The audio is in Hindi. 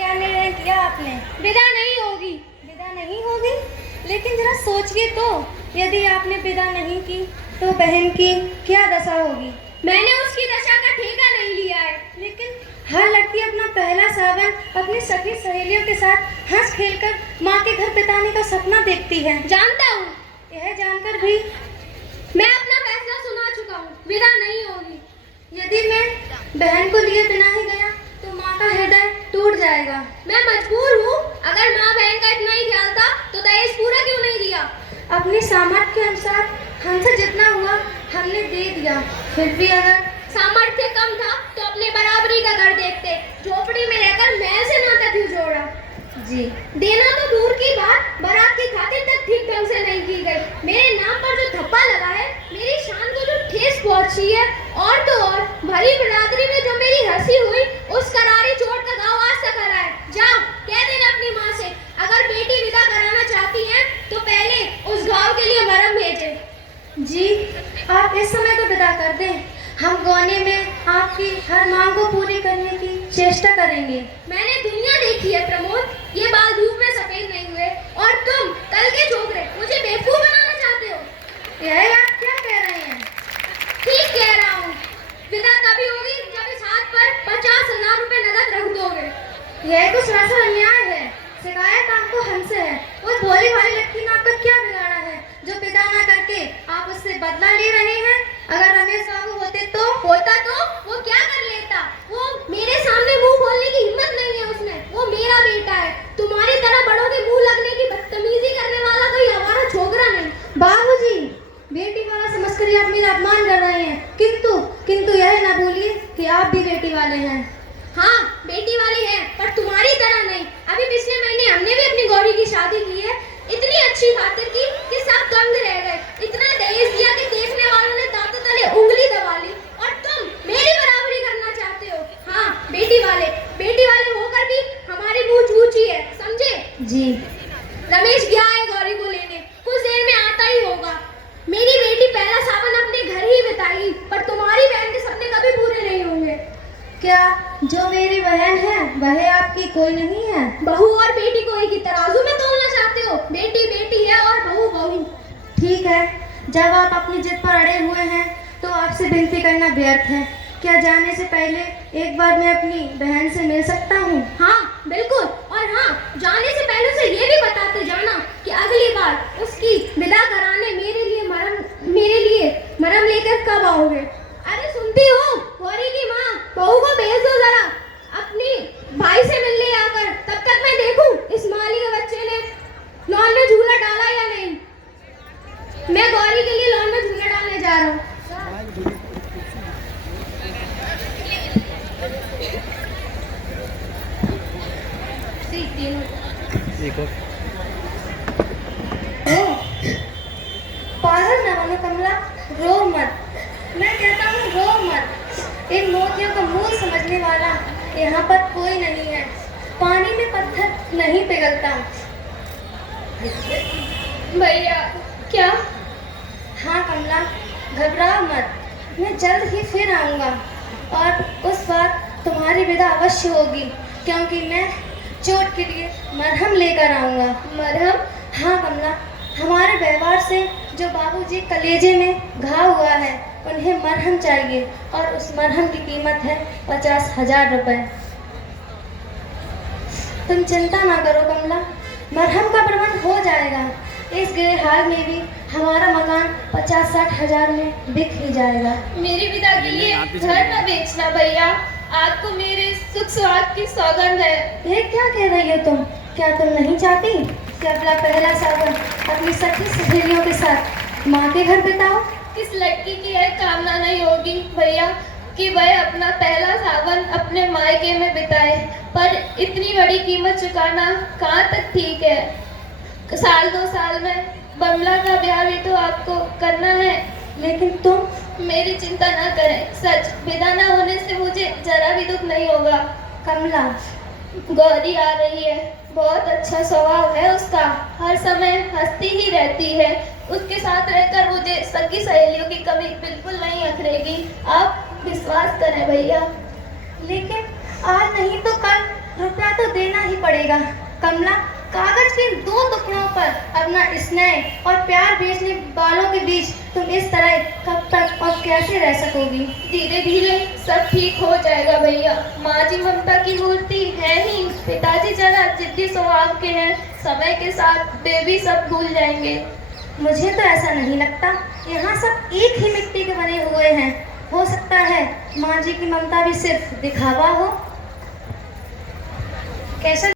क्या निर्णय किया आपने? विदा नहीं होगी। विदा नहीं होगी? लेकिन जरा सोचिए तो, यदि आपने विदा नहीं की तो बहन की क्या दशा होगी? मैंने उसकी दशा का ठेका नहीं लिया है। लेकिन हर लड़की अपना पहला सावन अपनी सखी सहेलियों के साथ हंस खेलकर माँ के घर बिताने का सपना देखती है। जानता हूँ। यह जानकर भी मैं अपना फैसला सुना चुका हूँ, विदा नहीं होगी। यदि मैं बहन को लिए बिना ही गया तो माँ का हृदय टूट जाएगा। मैं मजबूर हूँ। अगर माँ बहन का इतना ही ख्याल था तो दहेज पूरा क्यों नहीं दिया? अपनी सामर्थ्य के अनुसार हमसे जितना हुआ हमने दे दिया। फिर भी अगर सामर्थ्य कम था तो अपने बराबरी का घर देखते। झोपड़ी में रहकर महल से नाता क्यों जोड़ा? जी देना तो दूर की बात, बारात की खातिर तक ठीक ढंग से नहीं की गई। मेरे नाम पर जो धब्बा लगा है, मेरी शान को जो ठेस पहुंची है, और तो और भरी बिरादरी में जो मेरी हंसी हुई, उस करारी चोट का घाव आज तक हरा है। जाओ कह देना अपनी माँ से, अगर बेटी विदा कराना चाहती है तो पहले उस घाव के लिए मरहम भेजे। जी आप इस समय को विदा कर दें। हम गौने में आपकी हर मांग को पूरी करने की चेष्टा करेंगे। मैंने दुनिया देखी है प्रमोद, ये बाल धूप में सफेद नहीं हुए, और तुम कल के छोकरे मुझे बेवकूफ बनाना चाहते हो। यह आप क्या कह रहे हैं? ठीक कह रहा हूँ। विदा तभी होगी जब इस हाथ पर 50,000 रुपए नगद रख दोगे। यह तो सरासर अन्याय है। शिकायत आपको हमसे है। उस भोली भाली लड़की ने आपका क्या बिगाड़ा है जो विदा ना करके आप उससे बदला ले रहे हैं? अगर रमेश बाबू होते तो वो क्या कर लेता? वो मेरे सामने मुंह खोलने की हिम्मत नहीं है उसमें। वो मेरा बेटा है। तुम्हारी तरह बड़ों के मुंह लगने की बदतमीजी करने वाला कोई हमारा छोकरा नहीं। बाबूजी, बेटी वाला समझकर आप मेरा अपमान कर रहे हैं, किंतु यह ना भूलिए कि आप भी बेटी वाले हैं। हाँ बेटी वाली है, पर तुम्हारी तरह नहीं। अभी पिछले महीने हमने भी अपनी गौरी की शादी की है। इतनी अच्छी खातिर की कि सब दंग रह गए। इतना दहेज दिया कि देखने वालों ने दांतों तले उंगली दबा ली, और तुम मेरी बराबरी करना चाहते हो। हाँ बेटी वाले होकर भी हमारी मुंह चूची है, समझे? जी रमेश गया है गौरी को लेने, कुछ देर में आता ही होगा। मेरी बेटी पहला सावन अपने घर ही बिताएगी, पर तुम्हारी बहन के सपने कभी पूरे नहीं होंगे। क्या जो मेरी बहन है वह आपकी कोई नहीं है? बहू और बेटी को एक ही तराजू में तोलना चाहते हो? बेटी बेटी है और बहू बहू। ठीक है, जब आप अपनी जिद पर अड़े हुए हैं तो आपसे विनती करना व्यर्थ है। क्या जाने से पहले एक बार मैं अपनी बहन से मिल सकता हूँ? हाँ बिल्कुल, और हाँ जाने से पहले उसे ये भी बताते जाना कि अगली बार उसकी विदा कराने मेरे लिए मरहम लेकर कब आओगे। अरे सुनती हो गौरी की माँ, बहू को भेज दो जरा अपनी भाई से मिलने आकर। तब तक मैं देखूं इस माली के बच्चे ने लॉन में झूला डाला या नहीं। मैं गौरी के लिए लॉन में झूला डालने जा रहा हूँ। पागल न बनो कमला, रो मत। मैं कहता हूँ रो मत। इन मोतियों का मूल समझने वाला यहाँ पर कोई नहीं है। पानी में पत्थर नहीं पिघलता। भैया क्या? हाँ कमला, घबराओ मत। मैं जल्द ही फिर आऊँगा और उस बार तुम्हारी विदा अवश्य होगी, क्योंकि मैं चोट के लिए मरहम लेकर आऊँगा। मरहम? हाँ कमला, हमारे व्यवहार से जो बाबूजी कलेजे में घाव हुआ है उन्हें मरहम चाहिए, और उस मरहम की कीमत है 50,000 रुपए। तुम चिंता ना करो कमला, मरहम का प्रबंध हो जाएगा। इस गिरे हाल में भी हमारा मकान 50-60 हजार में बिक ही जाएगा। मेरी विदा के लिए घर न बेचना भैया, आपको मेरे सुख स्वाद की सौगंध है। ये क्या कह रही हो तुम? क्या तुम नहीं चाहती कि अपना पहला सावन अपनी सखी सहेलियों के साथ माँ के घर बिताओ? किस लड़की की यह कामना नहीं होगी भैया कि वह अपना पहला सावन अपने मायके में बिताए, पर इतनी बड़ी कीमत चुकाना कहाँ तक ठीक है। साल 2 साल में बमला का ब्याह भी तो आपको करना है। लेकिन तुम मेरी चिंता ना करें, सच विदा ना होने से मुझे जरा भी दुख नहीं होगा। कमला, गौरी आ रही है, बहुत अच्छा स्वभाव है उसका, हर समय हंसती ही रहती है। उसके साथ रहकर मुझे सगी सहेलियों की कमी बिल्कुल नहीं अखरेगी, आप विश्वास करें भैया। लेकिन आज नहीं तो कल रुपया तो देना पड़ेगा। कमला, कागज के इन 2 टुकड़ों पर अपना स्नेह और प्यार बेचने वालों के बीच तुम इस तरह कब तक और कैसे रह सकोगी? धीरे धीरे सब ठीक हो जाएगा भैया। माँ जी ममता की मूर्ति है ही, पिताजी जरा जिद्दी स्वभाव के हैं, समय के साथ वे भी सब भूल जाएंगे। मुझे तो ऐसा नहीं लगता। यहाँ सब एक ही मिट्टी के बने हुए हैं। हो सकता है माँ जी की ममता भी सिर्फ दिखावा हो। कैसा